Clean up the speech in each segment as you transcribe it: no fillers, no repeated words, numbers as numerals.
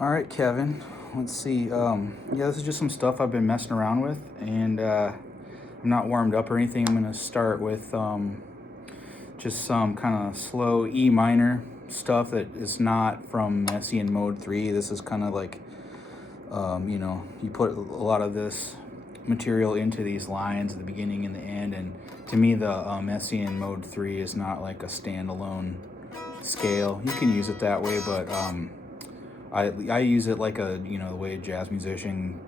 All right, Kevin. Let's see. Yeah, this is just some stuff I've been messing around with, and I'm not warmed up or anything. I'm gonna start with just some kind of slow E minor stuff that is not from Messiaen Mode 3. This is kind of like, you put a lot of this material into these lines at the beginning and the end, and to me, the Messiaen Mode 3 is not like a standalone scale. You can use it that way, but I use it like the way a jazz musician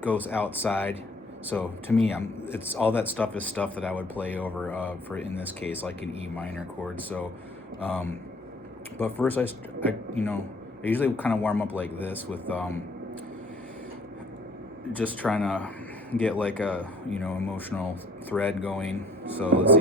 goes outside. So to me, it's all that stuff is stuff that I would play over for, in this case, like an E minor chord. So, but first I usually kind of warm up like this with just trying to get like a emotional thread going. So let's see.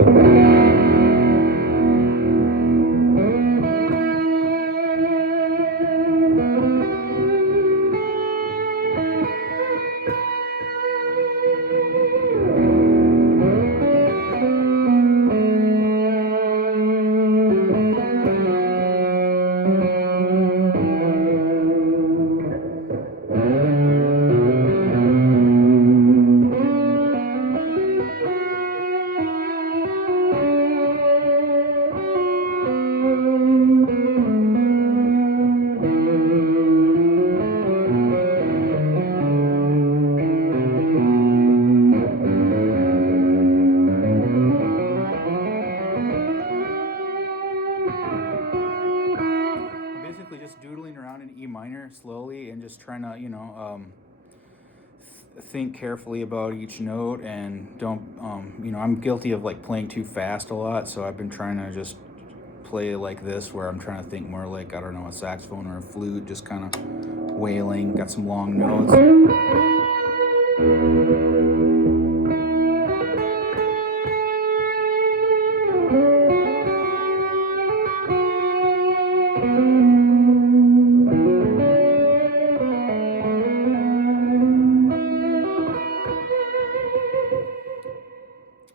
Basically just doodling around in E minor slowly and just trying to think carefully about each note, and don't I'm guilty of like playing too fast a lot, so I've been trying to just play like this, where I'm trying to think more like, I don't know, a saxophone or a flute, just kind of wailing, got some long notes.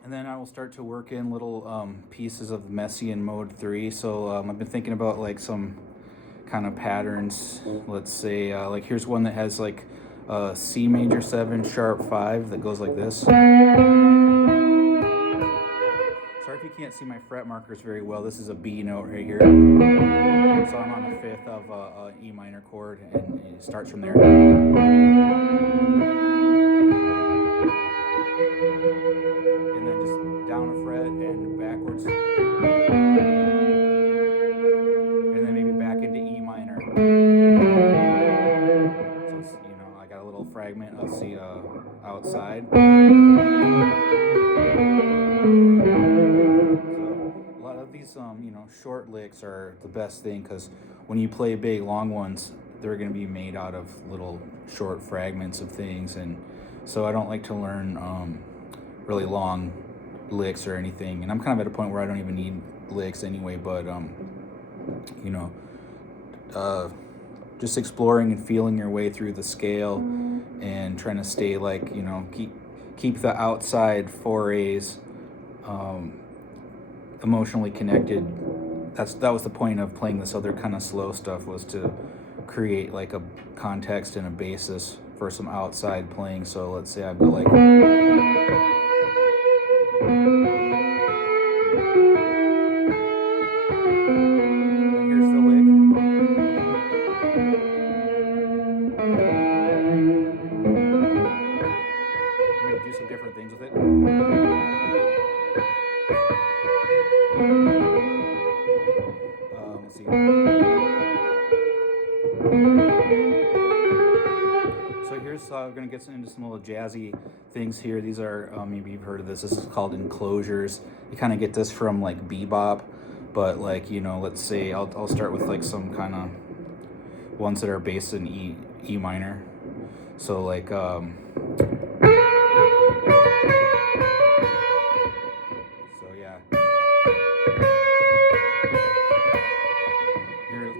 And then I will start to work in little pieces of Messiaen Mode 3. So I've been thinking about like some kind of patterns. Let's say like here's one that has like C major 7 sharp 5 that goes like this. Sorry if you can't see my fret markers very well. This is a B note right here. So I'm on the 5th of E minor chord, and it starts from there. Down a fret and backwards, and then maybe back into E minor. So it's, I got a little fragment of C outside. So a lot of these short licks are the best thing, because when you play big long ones, they're going to be made out of little short fragments of things, and so I don't like to learn really long licks or anything, and I'm kind of at a point where I don't even need licks anyway, but just exploring and feeling your way through the scale, and trying to stay like keep the outside forays emotionally connected. That was the point of playing this other kind of slow stuff, was to create like a context and a basis for some outside playing. So let's say I've got like do some different things with it. Let's see. So here's I'm going to get into some little jazzy things here. These are maybe you've heard of this. This is called enclosures. You kind of get this from like bebop, but like let's say I'll start with like some kind of ones that are based in E minor. So like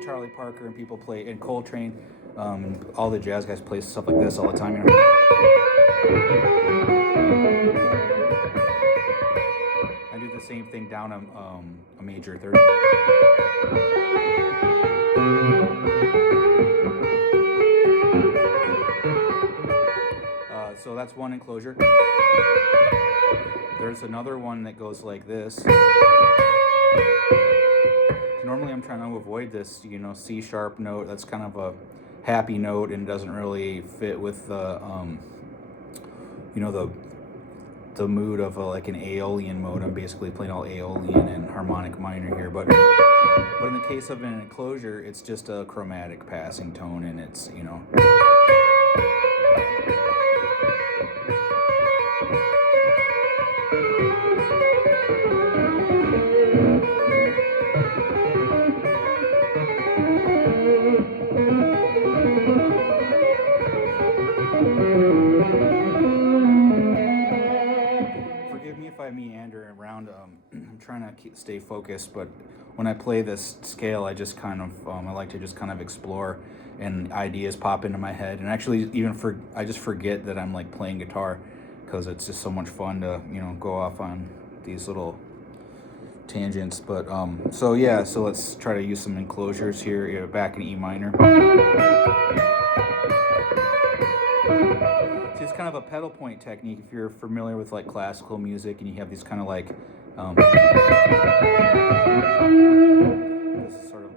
Charlie Parker and people play, and Coltrane, and all the jazz guys play stuff like this all the time. I do the same thing down a major third. so that's one enclosure. There's another one that goes like this. Normally I'm trying to avoid this, C sharp note. That's kind of a happy note and doesn't really fit with the, the mood of like an Aeolian mode. I'm basically playing all Aeolian and harmonic minor here, but in the case of an enclosure, it's just a chromatic passing tone, and it's, forgive me if I meander around. I'm trying to stay focused, but when I play this scale, I just kind of I like to just kind of explore, and ideas pop into my head. And actually, I just forget that I'm like playing guitar, because it's just so much fun to go off on these little tangents. But so let's try to use some enclosures here. Back in E minor. It's kind of a pedal point technique if you're familiar with like classical music, and you have these kind of like this is sort of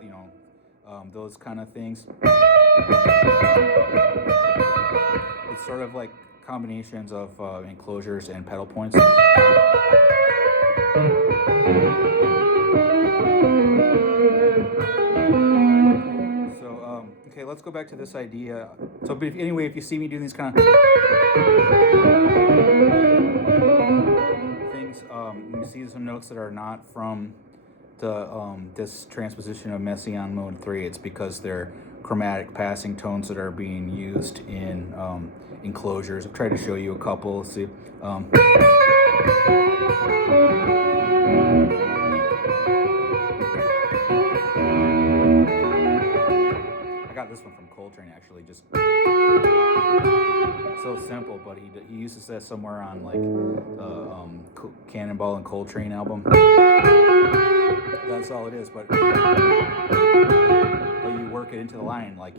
those kind of things. It's sort of like combinations of enclosures and pedal points. So okay, let's go back to this idea. So but if you see me doing these kind of things, you see some notes that are not from the this transposition of Messiaen Mode 3, it's because they're chromatic passing tones that are being used in enclosures. I've tried to show you a couple. Let's see. I got this one from Coltrane, actually. Just so simple, but he uses that somewhere on like the Cannonball and Coltrane album. That's all it is, but you work it into the line, like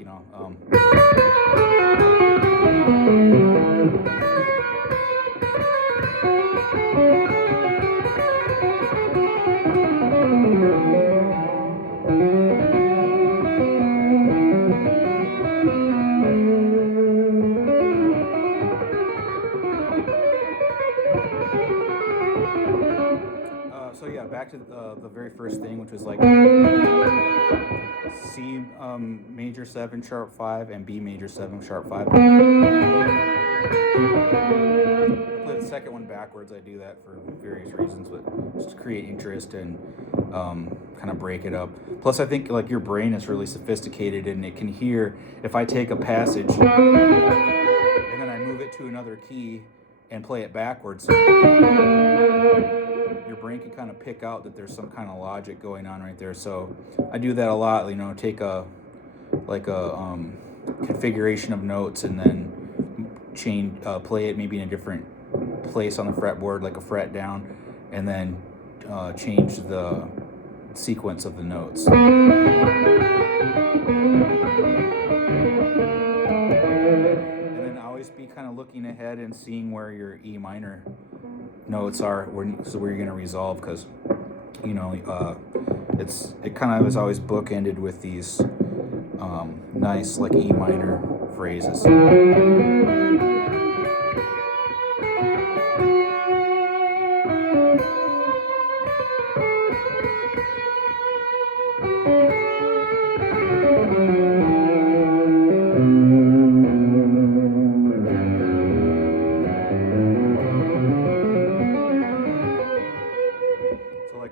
so yeah, back to the very first thing, which was like C major 7 sharp 5 and B major 7 sharp 5. I play the second one backwards. I do that for various reasons, but just to create interest and kind of break it up. Plus, I think like your brain is really sophisticated, and it can hear if I take a passage and then I move it to another key and play it backwards. Your brain can kind of pick out that there's some kind of logic going on right there. So I do that a lot. Take a configuration of notes and then play it maybe in a different place on the fretboard, like a fret down, and then change the sequence of the notes. And then always be kind of looking ahead and seeing where your E minor notes are, where you're going to resolve, because it kind of is always bookended with these nice like E minor phrases.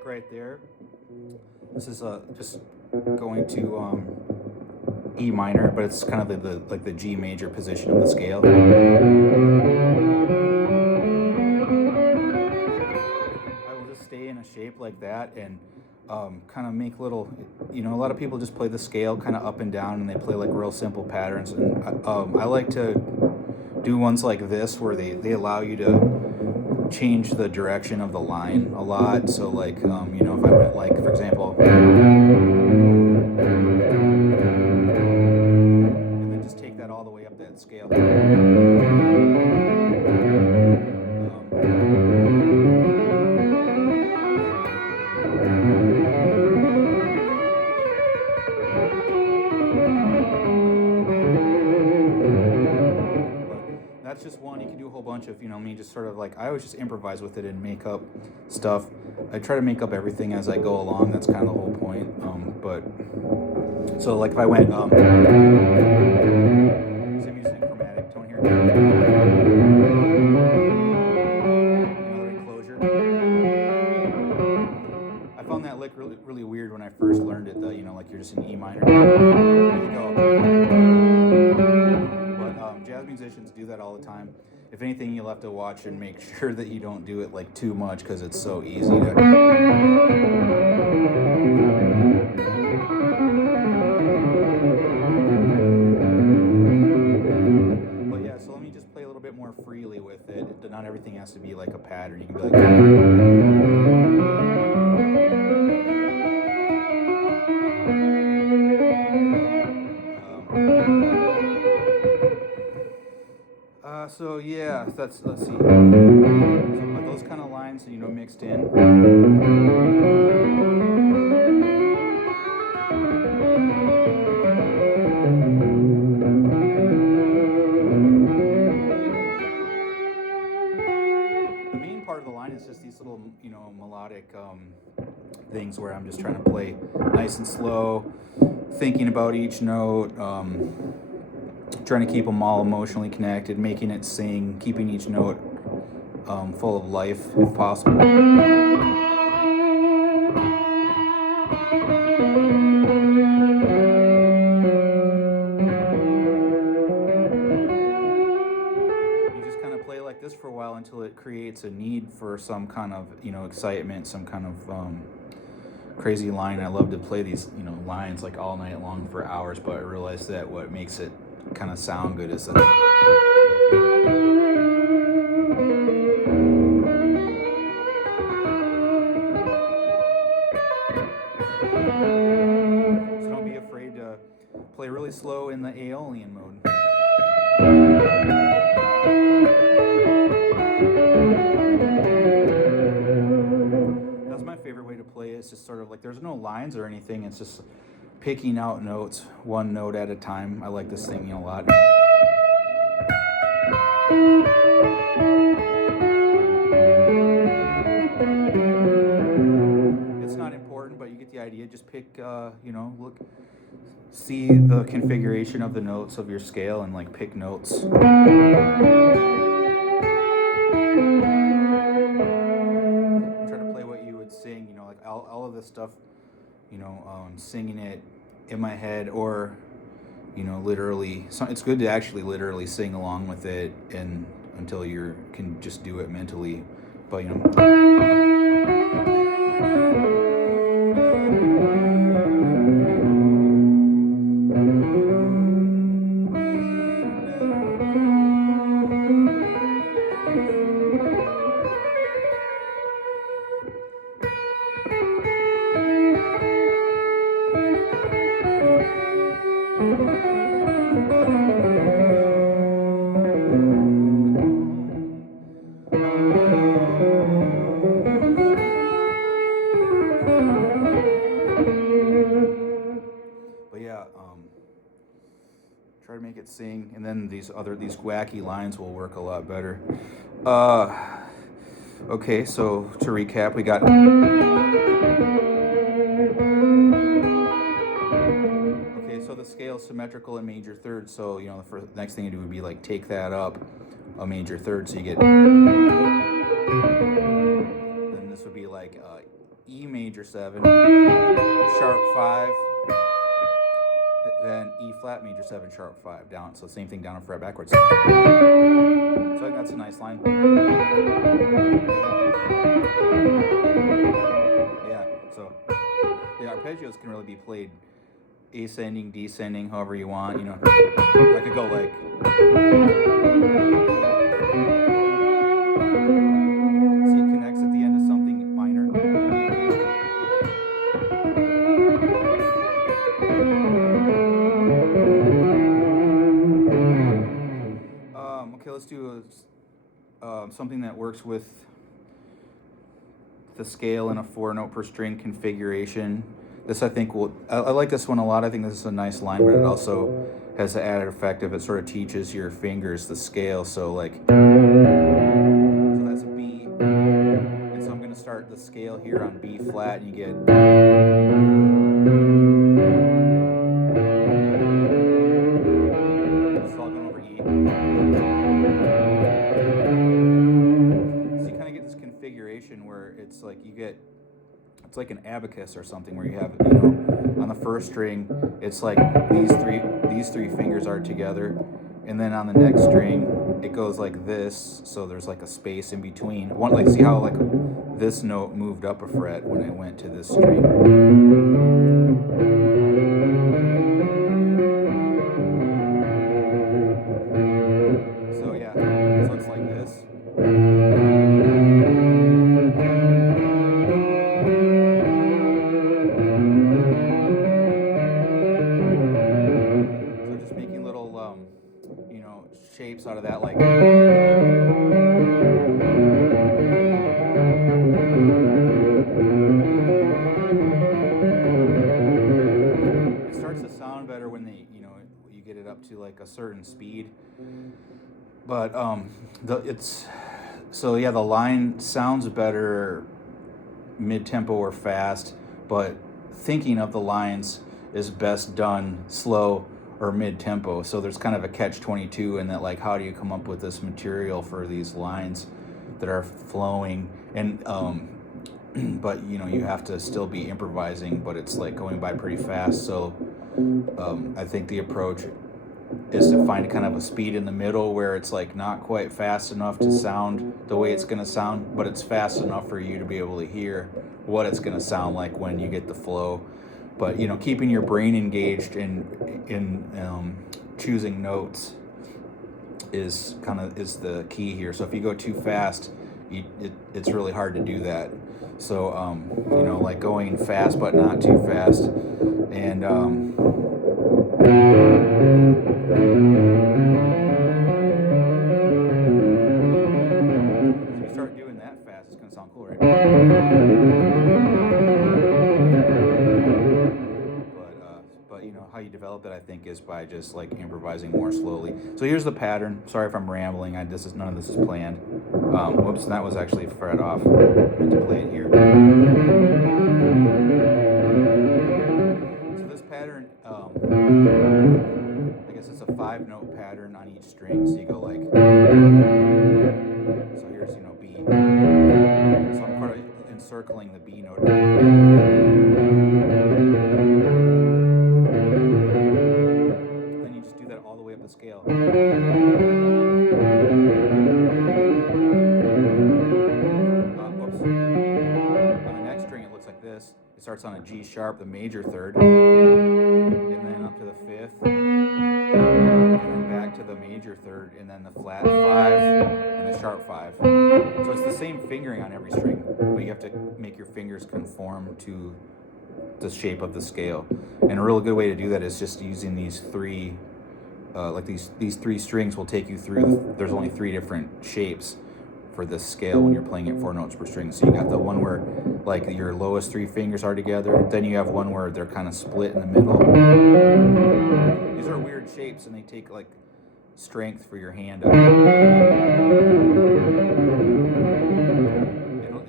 Right there. This is just going to E minor, but it's kind of the G major position of the scale. I will just stay in a shape like that and kind of make little, a lot of people just play the scale kind of up and down, and they play like real simple patterns. And I like to do ones like this where they allow you to change the direction of the line a lot. So like if I went like, for example, and then just take that all the way up that scale. that's just one. You can do a whole bunch of, me just sort of like, I always just improvise with it and make up stuff. I try to make up everything as I go along. That's kind of the whole point. But so like if I went, say I'm using a chromatic tone here, another enclosure. I found that lick really, really weird when I first learned it. Like you're just in E minor. There you go. But jazz musicians do that all the time. If anything, you'll have to watch and make sure that you don't do it like too much because it's so easy to. But yeah, so let me just play a little bit more freely with it. Not everything has to be like a pattern. You can be like. So yeah, let's see. So put those kind of lines, mixed in. The main part of the line is just these little, melodic things where I'm just trying to play nice and slow, thinking about each note. Trying to keep them all emotionally connected, making it sing, keeping each note full of life if possible. You just kind of play like this for a while until it creates a need for some kind of, excitement, some kind of crazy line. I love to play these, lines like all night long for hours, but I realized that what makes it kind of sound good is that so don't be afraid to play really slow in the Aeolian mode. That's my favorite way to play it. It's just sort of like there's no lines or anything. It's just picking out notes, one note at a time. I like this singing a lot. It's not important, but you get the idea. Just pick, look, see the configuration of the notes of your scale and like pick notes. Try to play what you would sing, like all of this stuff, singing it in my head or, literally. So it's good to actually literally sing along with it and until you can just do it mentally. But, try to make it sing, and then these wacky lines will work a lot better. Okay, so to recap, we got. Okay, so the scale is symmetrical in major thirds. So the next thing you do would be like take that up a major third, so you get. Then this would be like E major 7, sharp 5. Then E flat major 7 sharp 5 down. So same thing down and fret backwards. So I think that's a nice line. Yeah. So the arpeggios can really be played ascending, descending, however you want. I could go like. See, it connects at the end of something minor. Okay, let's do something that works with the scale in a 4-note per string configuration. This I think I like this one a lot. I think this is a nice line, but it also has the added effect of it sort of teaches your fingers the scale. So like, so that's a B, and so I'm gonna start the scale here on B flat, and you get. This is all going over E. So you kind of get this configuration where it's like it's like an abacus or something where you have, on the first string, it's like these three fingers are together, and then on the next string it goes like this, so there's like a space in between. One, like, see how like this note moved up a fret when it went to this string. So yeah, so it's like this. So just making little, shapes out of that, like. It starts to sound better when you get it up to like a certain speed. But the line sounds better mid-tempo or fast, but thinking of the lines is best done slow or mid-tempo. So there's kind of a catch-22 in that, like, how do you come up with this material for these lines that are flowing, and but you have to still be improvising, but it's like going by pretty fast. So I think the approach is to find kind of a speed in the middle where it's like not quite fast enough to sound the way it's going to sound, but it's fast enough for you to be able to hear what it's going to sound like when you get the flow. But keeping your brain engaged in choosing notes is the key here. So if you go too fast, it's really hard to do that. So like going fast but not too fast, and if you start doing that fast, it's gonna sound cool, right? But how you develop it, I think, is by just like improvising more slowly. So here's the pattern. Sorry if I'm rambling. None of this is planned. Whoops, that was actually a fret off. I meant to play it here. So this pattern, I guess it's a 5-note pattern on each string. So you go like. So here's B. So I'm part of encircling the B note. Then you just do that all the way up the scale. Whoops. On the next string, it looks like this. It starts on a G sharp, the major third, and then up to the 5th, and then back to the major third, and then the flat 5 and the sharp 5. So it's the same fingering on every string, but you have to make your fingers conform to the shape of the scale. And a really good way to do that is just using these three, these 3 strings will take you through. There's only 3 different shapes for this scale when you're playing it 4 notes per string. So you got the one where like your lowest 3 fingers are together. Then you have one where they're kind of split in the middle. These are weird shapes, and they take like strength for your hand. It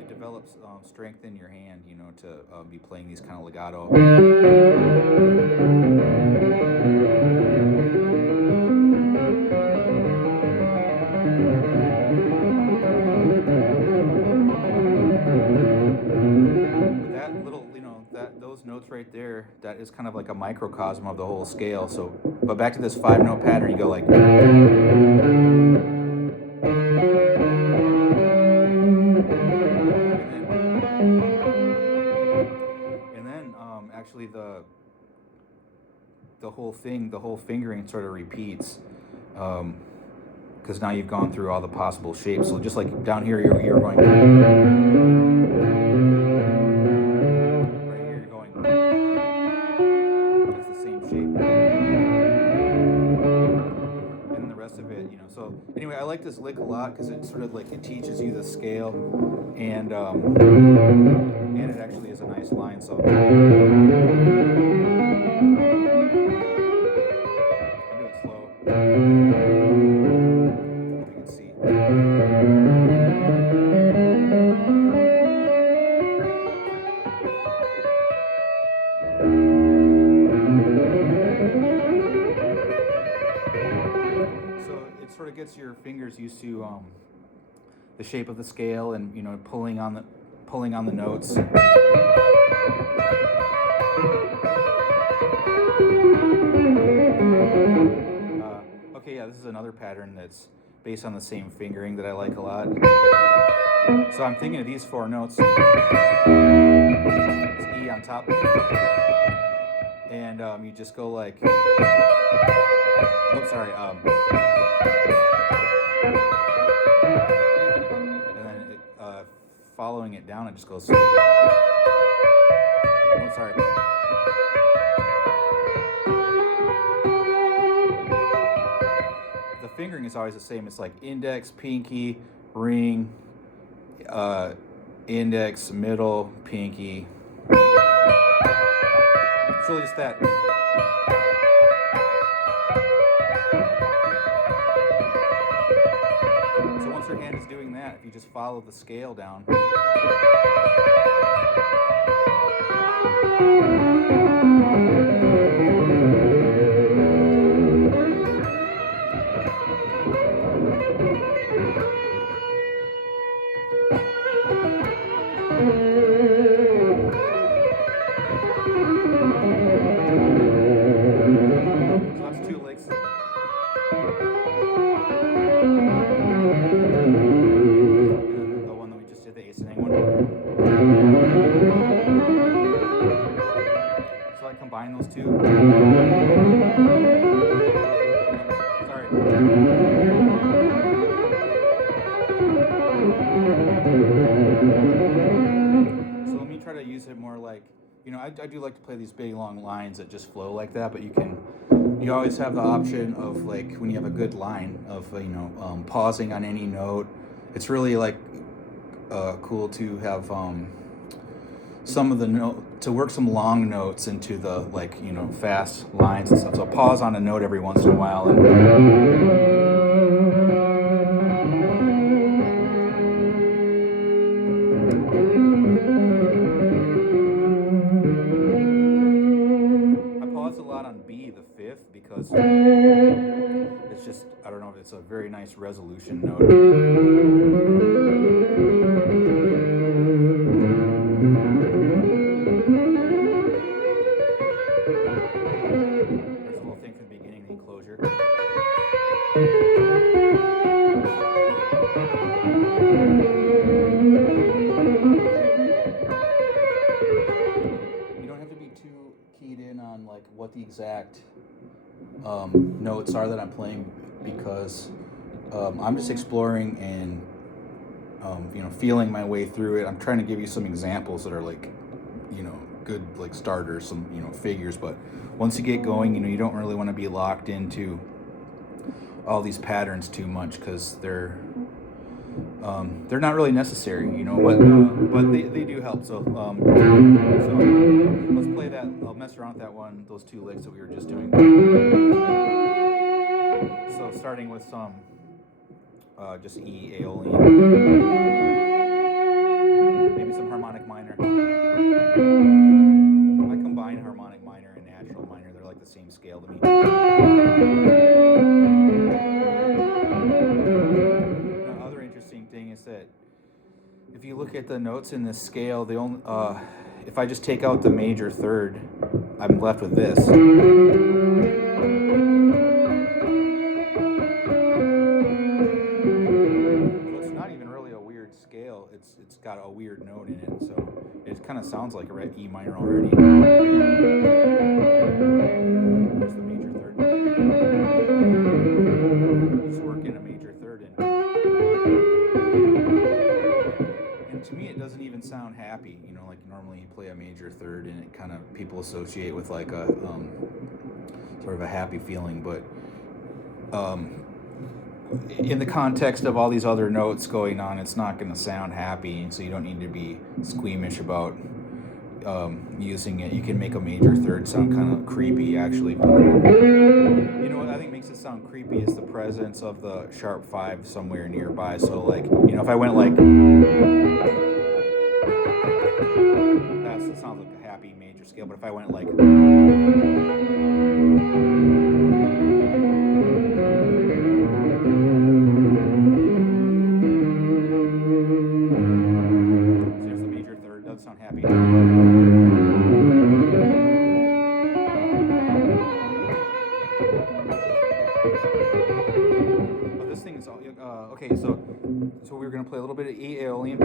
develops strength in your hand, to be playing these kind of legato. Those notes right there, that is kind of like a microcosm of the whole scale. So, but back to this 5-note pattern, you go like. And then actually the whole fingering sort of repeats, because now you've gone through all the possible shapes. So just like down here, you're going. So So anyway, I like this lick a lot because it sort of like it teaches you the scale, and it actually is a nice line. So I'll do it slow. Hope you can see. So it sort of gets your fingers used to the shape of the scale, and pulling on the notes. Okay, yeah, this is another pattern that's based on the same fingering that I like a lot. So I'm thinking of these 4 notes. It's E on top, and you just go like. Oh, sorry. And then following it down, it just goes. Oh, sorry. The fingering is always the same. It's like index, pinky, ring, index, middle, pinky. It's really just that. So once your hand is doing that, if you just follow the scale down. So that's 2 licks. The one that we just did, the A-Sinang one. So I combine those 2. Sorry. So let me try to use it more like, I do like to play these big long lines that just flow like that, but you always have the option of, like, when you have a good line of, pausing on any note. It's really like cool to have some of the to work some long notes into the, like, fast lines and stuff. So pause on a note every once in a while and a lot on B, the 5th, because it's just, I don't know, it's a very nice resolution note. There's a little thing from the beginning, the enclosure. You don't have to be too keyed in on like what the exact notes are that I'm playing, because I'm just exploring and feeling my way through it. I'm trying to give you some examples that are like good like starters, some figures, but once you get going, you don't really want to be locked into all these patterns too much, because they're not really necessary, but they do help. So let's play that. I'll mess around with that one, those 2 licks that we were just doing. So starting with some just E, Aeolian, maybe some harmonic minor. I combine harmonic minor and natural minor. They're like the same scale to me. Another interesting thing is that if you look at the notes in this scale, the only if I just take out the major 3rd, I'm left with this. So it's not even really a weird scale. It's got a weird note in it, so it kind of sounds like a E minor already. There's the major 3rd. Just work in a major 3rd in. And to me, it doesn't even sound happy. Like normally you play a major 3rd and it kind of, people associate with like a sort of a happy feeling, but in the context of all these other notes going on, it's not going to sound happy, so you don't need to be squeamish about using it. You can make a major third sound kind of creepy, actually. You know what I think makes it sound creepy is the presence of the sharp 5 somewhere nearby. So, like, you know, if I went like, that sounds like a happy major scale, but if I went like, there's the major third, doesn't sound happy. But this thing is okay. So we're gonna play a little bit of E Aeolian.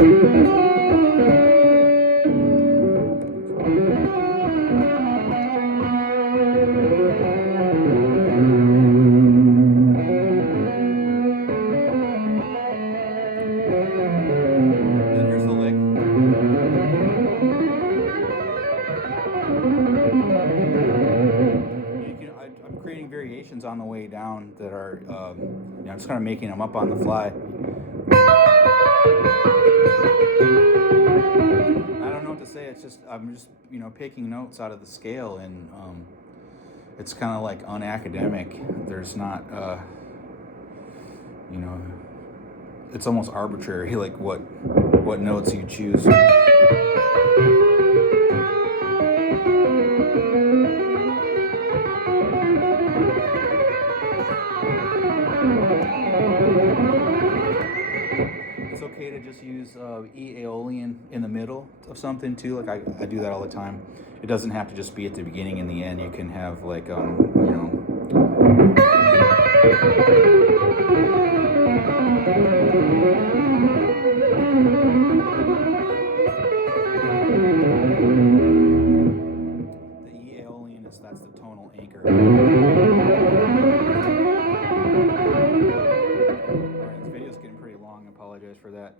On the way down that are, you know, just kind of making them up on the fly. I don't know what to say. It's just I'm just, you know, picking notes out of the scale, and it's kind of like unacademic. There's not, you know, it's almost arbitrary, like what notes you choose. It's okay to just use E Aeolian in the middle of something too. Like I do that all the time. It doesn't have to just be at the beginning and the end. You can have like, you know. The E Aeolian that's the tonal anchor. For that,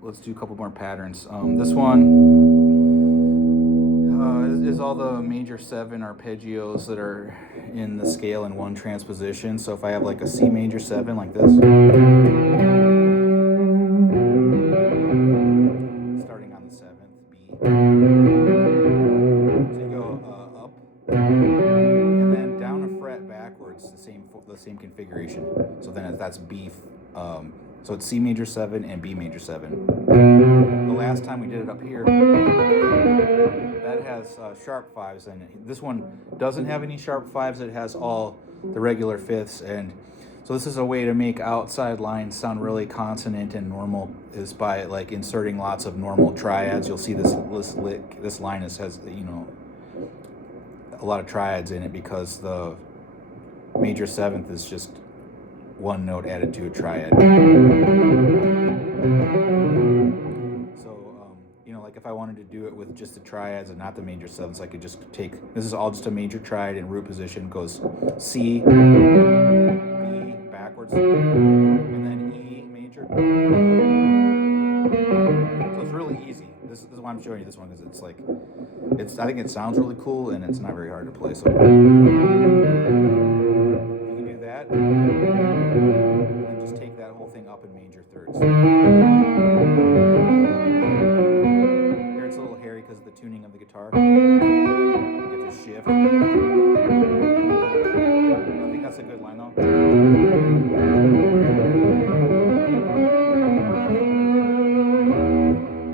let's do a couple more patterns. This one is all the major 7 arpeggios that are in the scale in one transposition. So if I have like a C major 7 like this, starting on the 7th, B. So you go up. And then down a fret backwards, the same configuration. So then that's B. So it's C major 7 and B major 7. The last time we did it up here, that has sharp 5s in it. This one doesn't have any sharp 5s. It has all the regular 5ths, and so this is a way to make outside lines sound really consonant and normal, is by like inserting lots of normal triads. You'll see this line has, you know, a lot of triads in it because the major 7th is just one note added to a triad. So, you know, like if I wanted to do it with just the triads and not the major 7ths, I could just take, this is all just a major triad in root position, goes C, B, backwards, and then E major. So it's really easy. This is why I'm showing you this one, because it's like, I think it sounds really cool and it's not very hard to play. So you can do that, and then just take that whole thing up in major thirds. Here it's a little hairy because of the tuning of the guitar. You get this shift. I think that's a good line though. You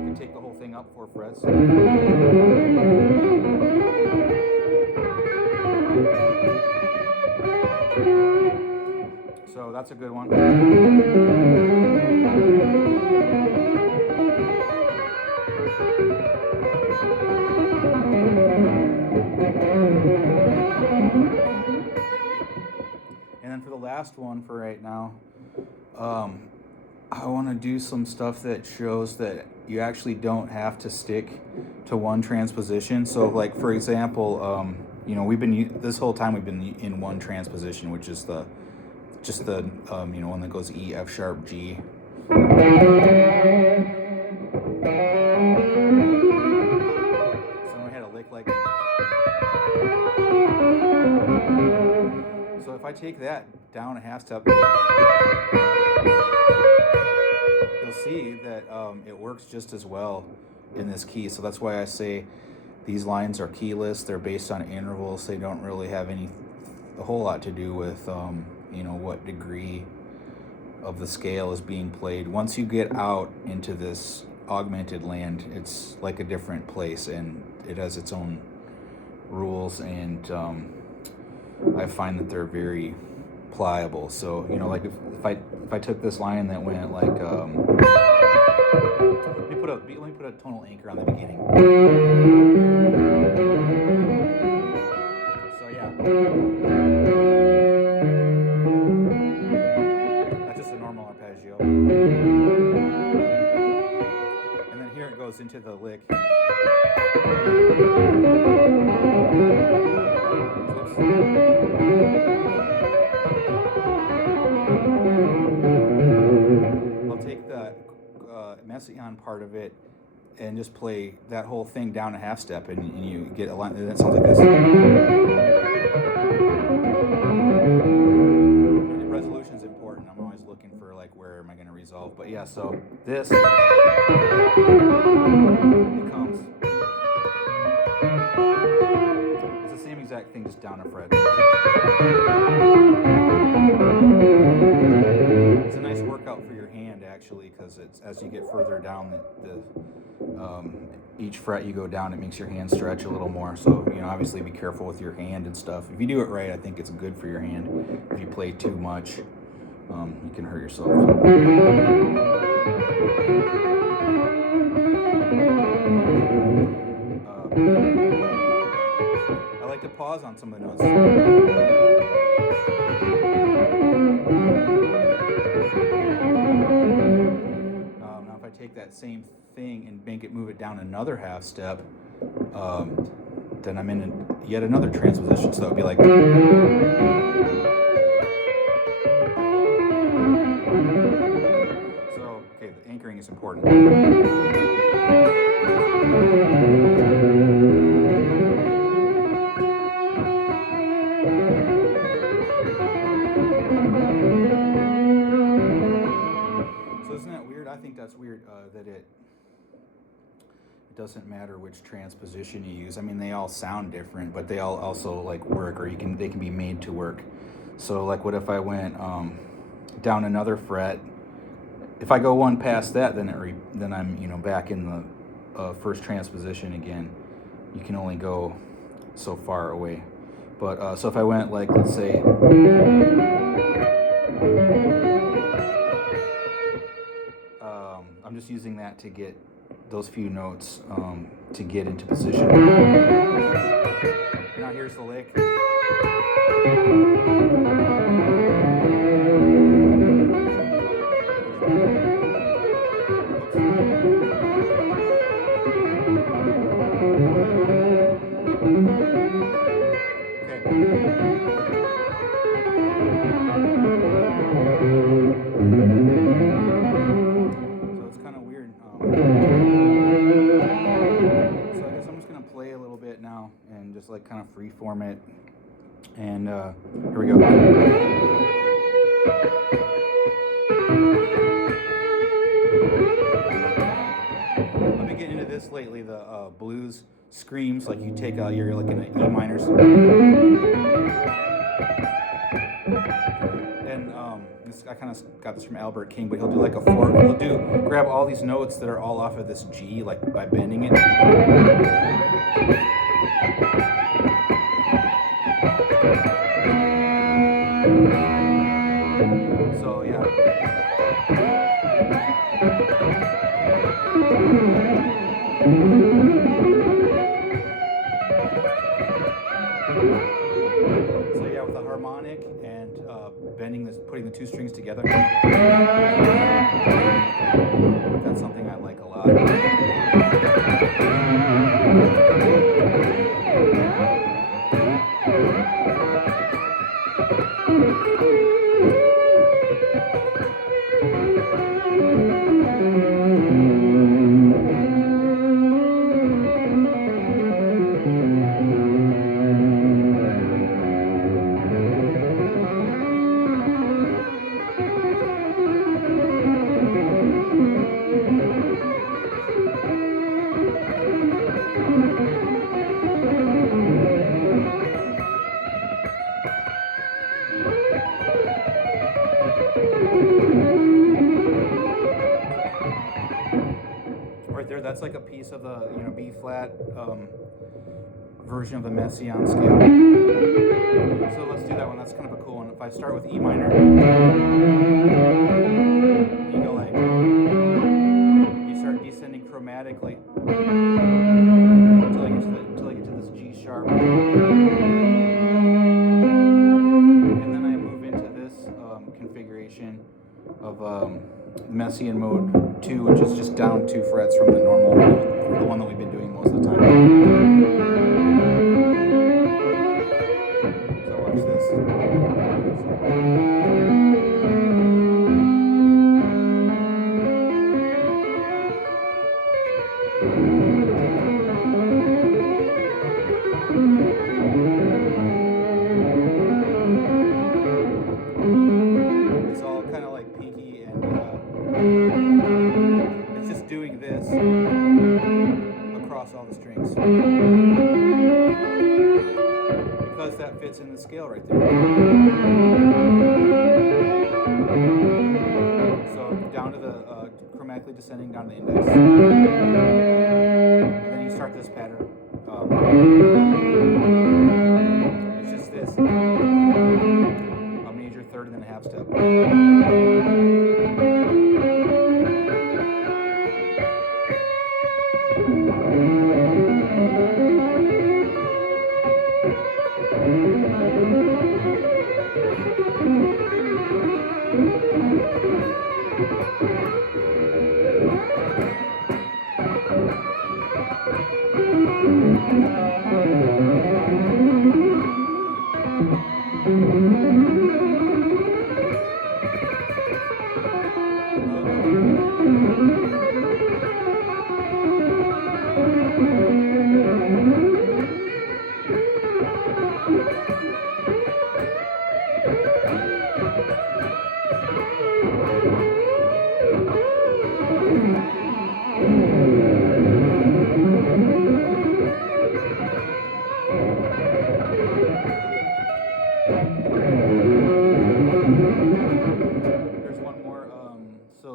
can take the whole thing up 4 frets. So that's a good one. And then for the last one for right now, I want to do some stuff that shows that you actually don't have to stick to one transposition. So like, for example, you know, this whole time we've been in one transposition, which is just the you know, one that goes E, F sharp, G. So I had a lick like, so if if I take that down a half step, you'll see that it works just as well in this key. So that's why I say these lines are keyless. They're based on intervals. They don't really have a whole lot to do with what degree of the scale is being played. Once you get out into this augmented land, it's like a different place, and it has its own rules, and I find that they're very pliable. So like if I took this line that went like let me put a tonal anchor on the beginning. So yeah, that's just a normal arpeggio, and then here it goes into the lick. I'll take the Messiaen part of it and just play that whole thing down a half step, and you get a line that sounds like this. Resolution is important. I'm always looking for like where am I going to resolve. But yeah, so this it comes. It's the same exact thing, just down a fret. It's a nice workout for your hand, actually, because it's as you get further down each fret you go down, it makes your hand stretch a little more. So obviously be careful with your hand and stuff. If you do it right, I think it's good for your hand. If you play too much, you can hurt yourself. I like to pause on some of the notes. Now if I take that same thing and move it down another half step, then I'm in yet another transposition. So it would be like. So, okay, the anchoring is important. So isn't that weird? I think that's weird that it doesn't matter which transposition you use. I mean, they all sound different, but they all also like work, or they can be made to work. So like, what if I went down another fret? If I go one past that, then I'm back in the first transposition again. You can only go so far away. But so if I went like, let's say, I'm just using that to get those few notes to get into position. Now here's the lick. Just like kind of freeform it, and here we go. I've been getting into this lately. The blues screams, like you take you're like in the E minors, and I kind of got this from Albert King, but he'll do like a four. He'll grab all these notes that are all off of this G, like by bending it. So yeah. So yeah, with the harmonic and putting the two strings together, that's something I like a lot. that's like a piece of the B flat version of the Messiaen scale. So let's do that one. That's kind of a cool one. If I start with E minor, you go like, you start descending chromatically until I get to this G sharp, and then I move into this configuration of Messiaen Mode 2, which is just down 2 frets from the normal, the one that we've been doing most of the time. So watch this. It's all kind of like peaky, and it's just doing this across all the strings because that fits in the scale right there. So down to the chromatically descending down to the index, and then you start this pattern. It's just this, a major third and then a half step.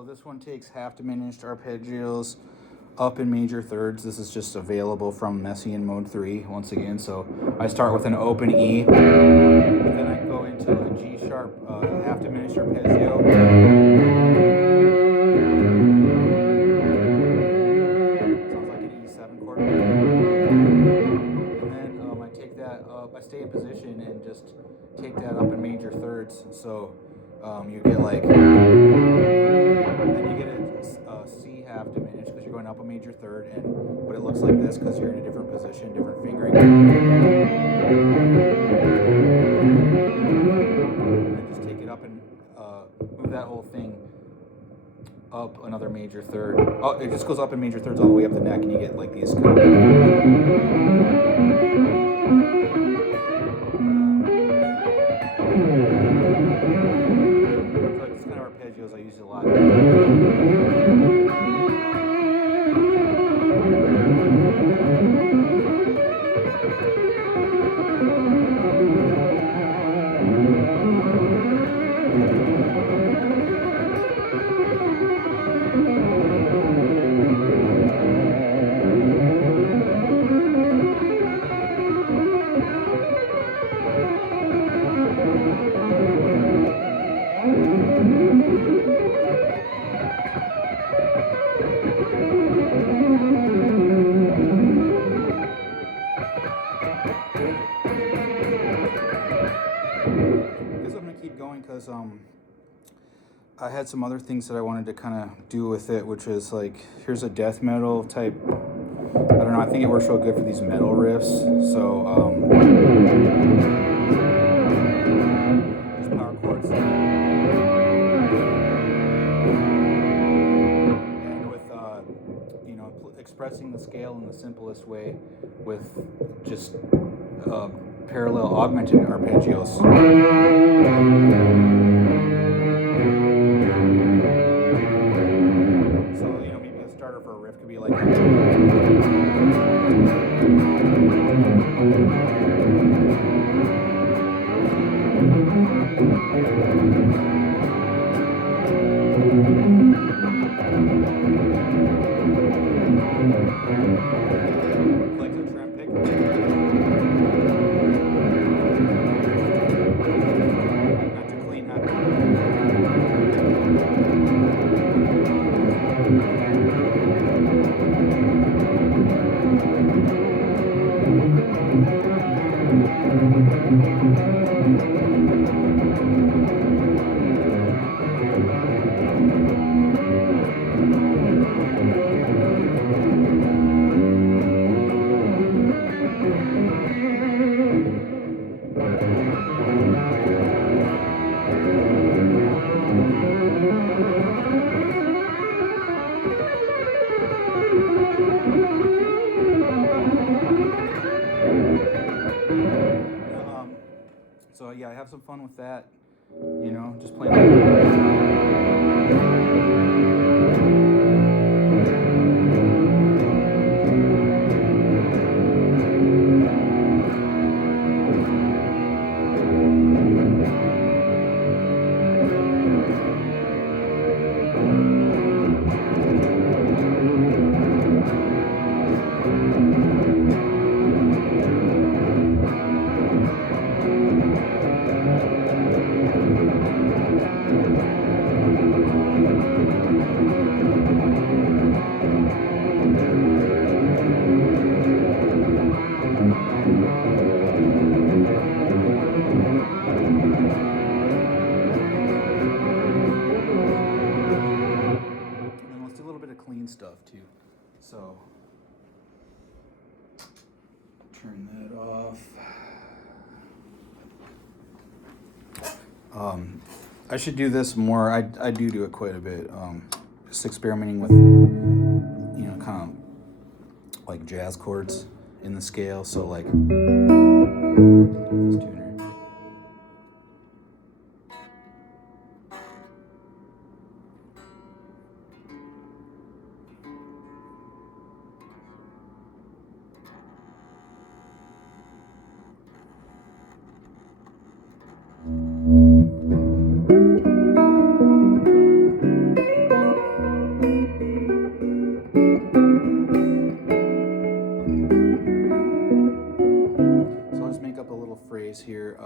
This one takes half diminished arpeggios up in major thirds. This is just available from Messiaen Mode 3 once again. So I start with an open E, but then I go into a G sharp half diminished arpeggio. Sounds like an E7 chord. And then I take that up, I stay in position and just take that up in major thirds. So you get like, and then you get a C half diminished because you're going up a major third, but it looks like this because you're in a different position, different fingering. And then just take it up and move that whole thing up another major third. Oh, it just goes up in major thirds all the way up the neck, and you get like these kind of. Arpeggios I use a lot. Because I had some other things that I wanted to kind of do with it, which is like, here's a death metal type, I don't know, I think it works real good for these metal riffs. So just power chords, and with expressing the scale in the simplest way with just parallel augmented arpeggios. So, maybe a starter for a riff could be like So yeah, I have some fun with that, you know, just playing. Stuff too. So turn that off. I should do this more. I do it quite a bit. Just experimenting with, you know, kind of like jazz chords in the scale. So like this tuner. Here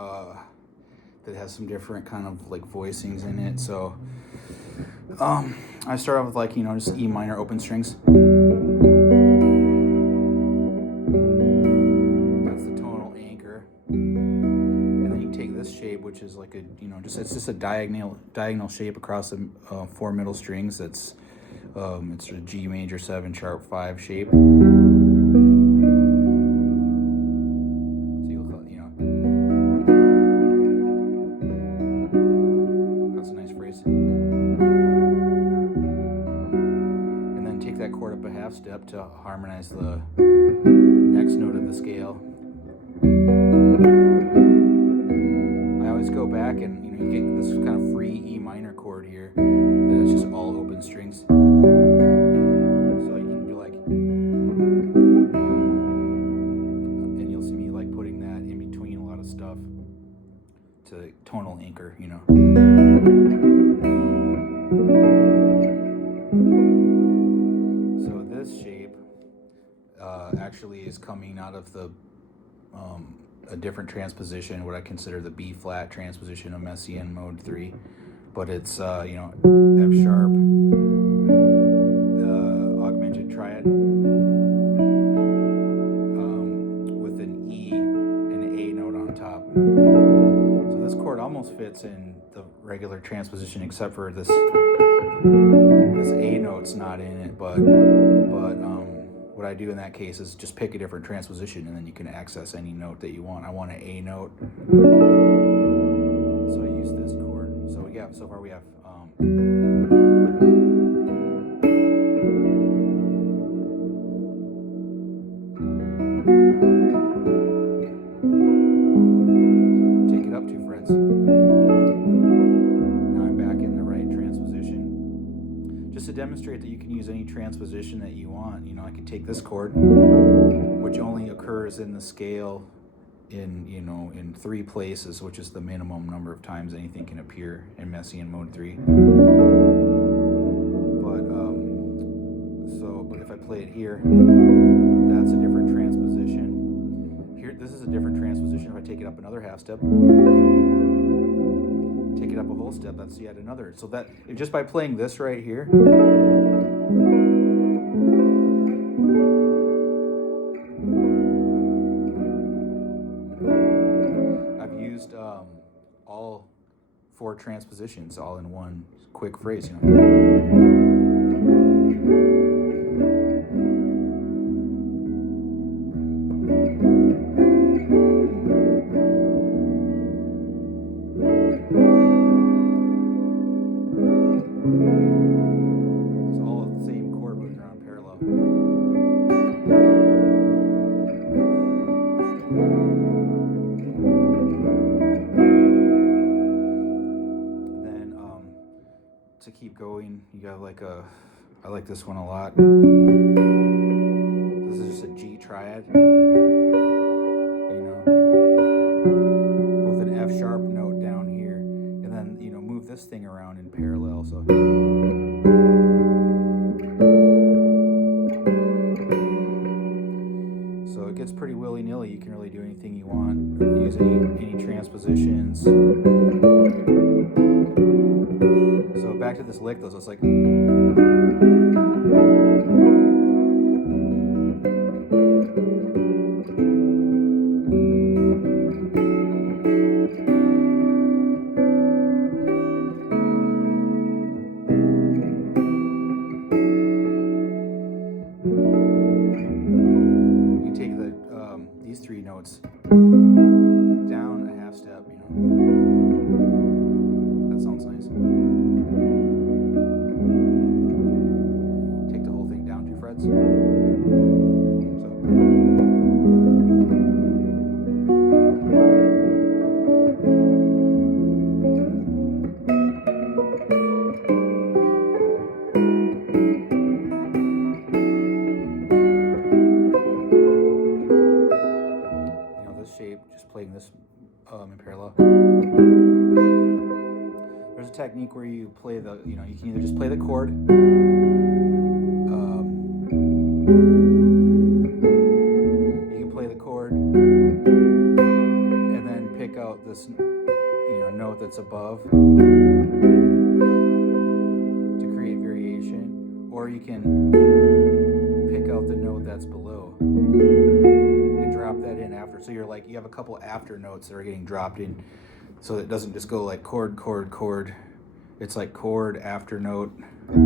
that has some different kind of like voicings in it. So I start off with like, you know, just E minor open strings. That's the tonal anchor. And then you take this shape, which is like a, you know, it's just a diagonal shape across the 4 middle strings. It's a G major 7 sharp 5 shape. Step to harmonize the next note of the scale. I always go back and, you know, you get this kind of free E minor chord here that is just all open strings. So you can do like, and you'll see me like putting that in between a lot of stuff to tonal anchor, you know. Actually is coming out of the a different transposition, what I consider the B flat transposition of Messiaen Mode 3, but it's you know, F sharp, augmented triad with an E and an A note on top. So this chord almost fits in the regular transposition, except for this A note's not in it, but what I do in that case is just pick a different transposition, and then you can access any note that you want. I want an A note, so I use this chord. So yeah, so far we have take it up 2 frets. Now I'm back in the right transposition. Just to demonstrate that you can use any transposition that you want, you know, I can take this chord, which only occurs in the scale in, you know, in 3 places, which is the minimum number of times anything can appear in Messiaen Mode 3. But if I play it here, that's a different transposition. Here, this is a different transposition. If I take it up another half step, take it up a whole step, that's yet another. So that, just by playing this right here, all 4 transpositions all in one quick phrase, you know. It's all the same chord moving around parallel. Then to keep going, you got like I like this one a lot. This is just a G triad, you know, with an F sharp note down here, and then, you know, move this thing around in parallel. So it gets pretty willy-nilly. You can really do anything you want. Use any transpositions. So back to this lick though, so it's like. You take these 3 notes down a half step, you know. That sounds nice. Take the whole thing down 2 frets. Shape, just playing this in parallel. There's a technique where you play you can either just play the chord, you can play the chord and then pick out this, note that's above to create variation, or you can pick out the note that's below. Drop that in after, so you have a couple after notes that are getting dropped in, so it doesn't just go like chord, chord, chord. It's like chord after note, so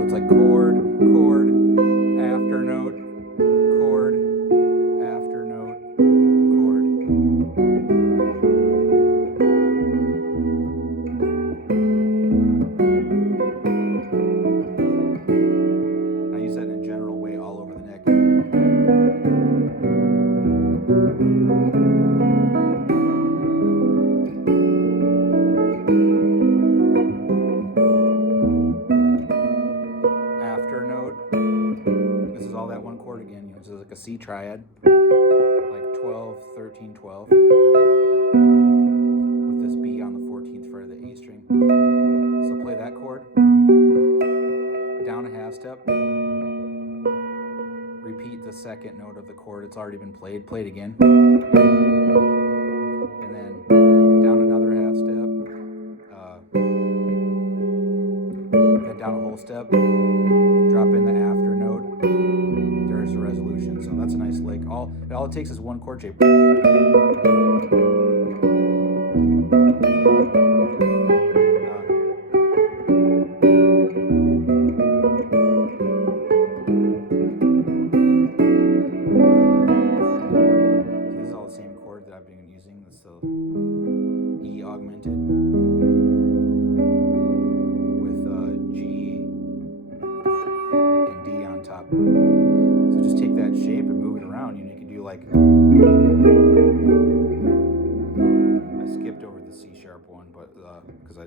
it's like chord, chord, after note, chord, after note, chord. I use that in a general way all over the neck. After note. This is all that one chord again. This is like a C triad, like 12, 13, 12, with this B on the 14th fret of the A string. So play that chord, down a half step, repeat the second note of the chord. It's already been played. Play it again. And then down another half step. Then down a whole step. Drop in the after note. There's a resolution. So that's a nice lick. All it takes is one chord shape. E augmented with G and D on top. So just take that shape and move it around. You can do like, I skipped over the C sharp one, but because I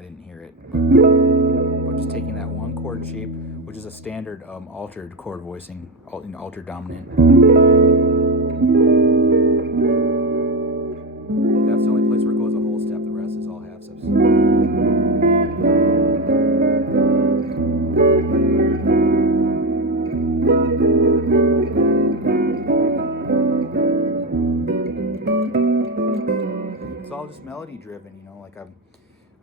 didn't hear it. But just taking that one chord shape, which is a standard altered chord voicing, altered dominant. That's the only place where it goes a whole step. The rest is all half steps. It's all just melody driven, like I'm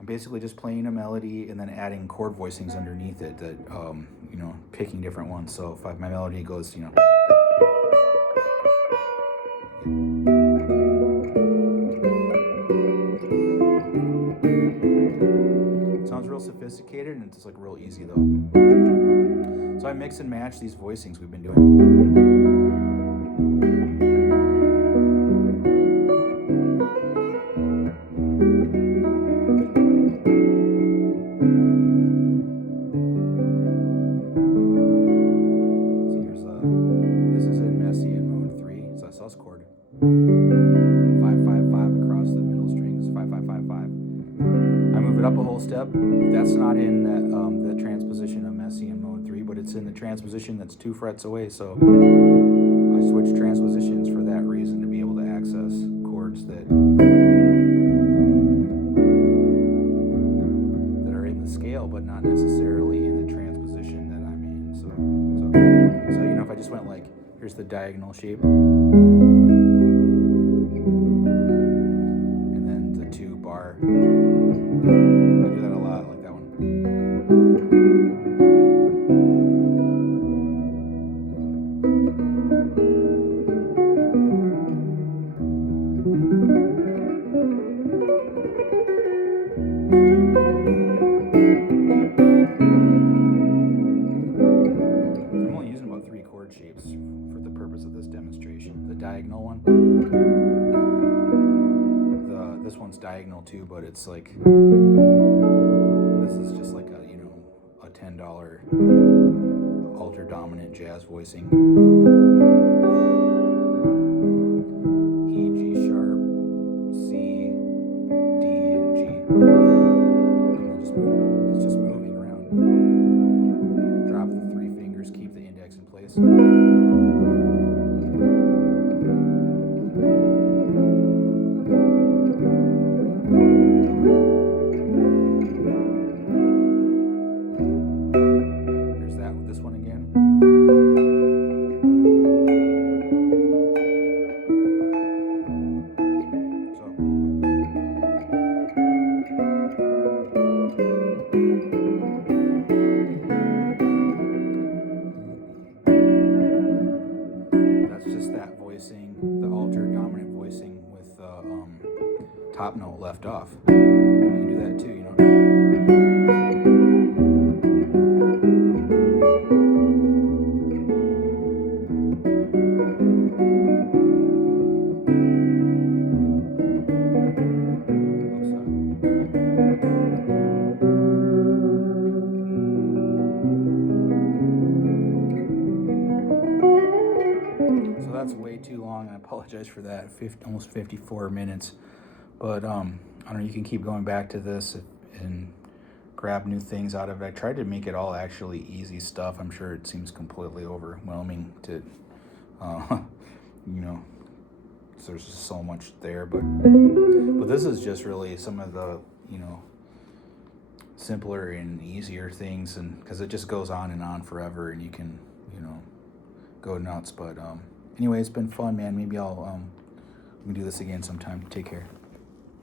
basically just playing a melody and then adding chord voicings underneath it that, picking different ones. So if my melody goes, sophisticated, and it's like real easy though. So I mix and match these voicings we've been doing. This is in Messiaen Mode 3, it's a sus chord. 5-5-5 across the middle strings, 5-5-5-5. I move it up a whole step. That's not in the transposition of Messiaen Mode 3, but it's in the transposition that's 2 frets away, so I switch transpositions for that reason, to be able to access chords that are in the scale, but not necessarily in the transposition that I'm in. So you know, if I just went like, here's the diagonal shape, and then the 2 bar. I do that a lot, like that one. I'm only using about 3 chord shapes for the purpose of this demonstration. The diagonal one. This one's diagonal too, but it's like, this is just like a, you know, a $10 alter dominant jazz voicing. E, G sharp, C, D, and G. And it's just moving around. Drop the 3 fingers, keep the index in place. This one again. That's just that voicing, the altered dominant voicing with the top note left off. You can do that too, you know. So that's way too long. I apologize for that. Almost 54 minutes. But I don't know, you can keep going back to this and grab new things out of it. I tried to make it all actually easy stuff. I'm sure it seems completely overwhelming to, you know, there's just so much there. But this is just really some of the, you know, simpler and easier things, and because it just goes on and on forever, and you can, you know, go nuts. But anyway, it's been fun, man. Maybe we can do this again sometime. Take care.